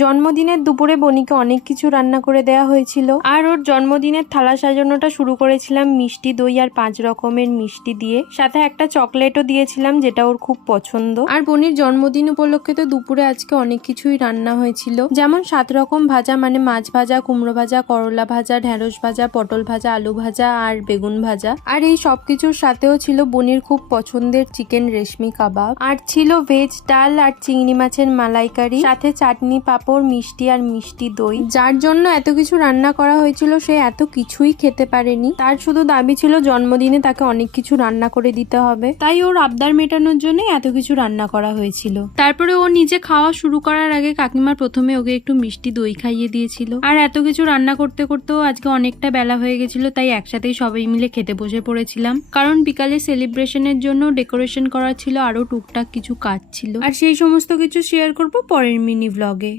জন্মদিনের দুপুরে বনিকে অনেক কিছু রান্না করে দেওয়া হয়েছিল, আর ওর জন্মদিনের থালা সাজানোটা শুরু করেছিলাম মিষ্টি দই আর 5 রকমের মিষ্টি দিয়ে, সাথে একটা চকলেটও দিয়েছিলাম যেটা ওর খুব পছন্দ। আর বনির জন্মদিন উপলক্ষে তো দুপুরে আজকে অনেক কিছুই রান্না হয়েছিল, যেমন 7 রকম ভাজা, মানে মাছ ভাজা, কুমড়ো ভাজা, করলা ভাজা, ঢেঁড়স ভাজা, পটল ভাজা, আলু ভাজা আর বেগুন ভাজা। আর এই সবকিছুর সাথেও ছিল বনির খুব পছন্দের চিকেন রেশমি কাবাব, আর ছিল ভেজ ডাল আর চিংড়ি মাছের মালাইকারি, সাথে চাটনি, পাঁপড়, মিষ্টি আর মিষ্টি দই। যার জন্য এত কিছু রান্না করা হয়েছিল সে এত কিছুই খেতে পারেনি, তার শুধু দাবি ছিল জন্মদিনে তাকে অনেক কিছু রান্না করে দিতে হবে, তাই ওর আবদার মেটানোর জন্য এত কিছু রান্না করা হয়েছিল। তারপরে ও নিজে খাওয়া শুরু করার আগে কাকিমা প্রথমে ওকে একটু মিষ্টি দই খাইয়ে দিয়েছিল। আর এত কিছু রান্না করতে করতেও আজকে অনেকটা বেলা হয়ে গেছিল, তাই একসাথেই সবাই মিলে খেতে বসে পড়েছিলাম, কারণ বিকালে সেলিব্রেশনের জন্য ডেকোরেশন করা ছিল, আরো টুকটাক কিছু কাজ ছিল, আর সেই সমস্ত কিছু শেয়ার করব পরের মিনি ব্লগে।